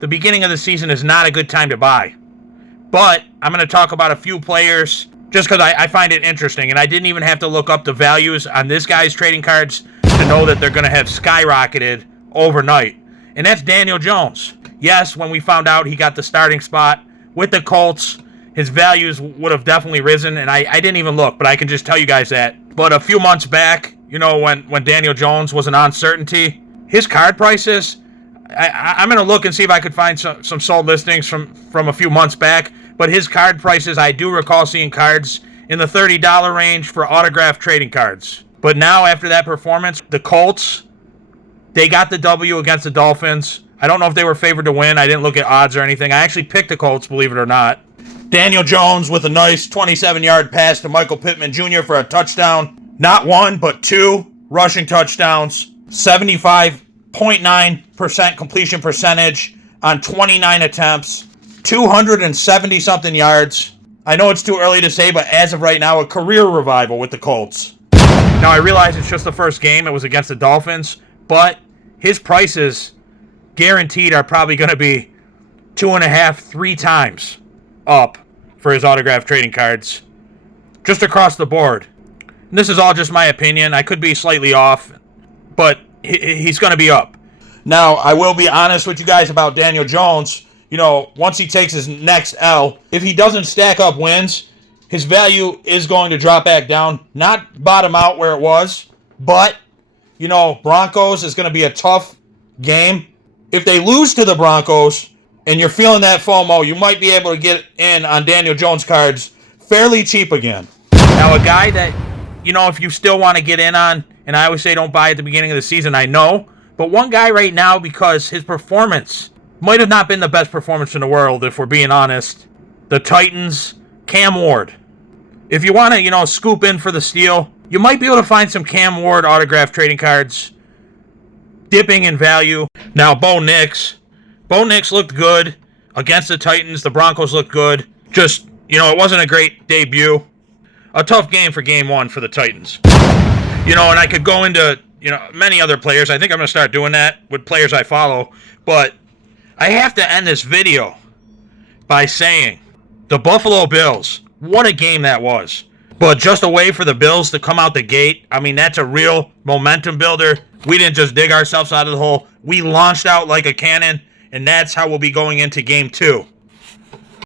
the beginning of the season is not a good time to buy. But I'm going to talk about a few players just because I find it interesting. And I didn't even have to look up the values on this guy's trading cards to know that they're going to have skyrocketed overnight. And that's Daniel Jones. Yes, when we found out he got the starting spot with the Colts, his values would have definitely risen. And I didn't even look, but I can just tell you guys that. But a few months back, you know, when Daniel Jones was an uncertainty, his card prices, I'm going to look and see if I could find some sold listings from a few months back. But his card prices, I do recall seeing cards in the $30 range for autographed trading cards. But now, after that performance, the Colts, they got the W against the Dolphins. I don't know if they were favored to win. I didn't look at odds or anything. I actually picked the Colts, believe it or not. Daniel Jones with a nice 27-yard pass to Michael Pittman Jr. for a touchdown. Not one, but two rushing touchdowns. 75.9% completion percentage on 29 attempts. 270-something yards. I know it's too early to say, but as of right now, a career revival with the Colts. Now, I realize it's just the first game. It was against the Dolphins, but his prices guaranteed are probably going to be 2.5, 3 times up for his autographed trading cards. Just across the board. And this is all just my opinion. I could be slightly off, but he's going to be up. Now, I will be honest with you guys about Daniel Jones. You know, once he takes his next L, if he doesn't stack up wins, his value is going to drop back down. Not bottom out where it was, but, you know, Broncos is going to be a tough game. If they lose to the Broncos and you're feeling that FOMO, you might be able to get in on Daniel Jones cards fairly cheap again. Now, a guy that, you know, if you still want to get in on, and I always say don't buy at the beginning of the season, I know, but one guy right now, because his performance might have not been the best performance in the world, if we're being honest. The Titans, Cam Ward. If you want to, you know, scoop in for the steal, you might be able to find some Cam Ward autographed trading cards dipping in value. Now, Bo Nix. Bo Nix looked good against the Titans. The Broncos looked good. Just, you know, it wasn't a great debut. A tough game for game one for the Titans. You know, and I could go into, you know, many other players. I think I'm going to start doing that with players I follow. But I have to end this video by saying the Buffalo Bills, what a game that was. But just a way for the Bills to come out the gate, I mean, that's a real momentum builder. We didn't just dig ourselves out of the hole. We launched out like a cannon, and that's how we'll be going into game 2.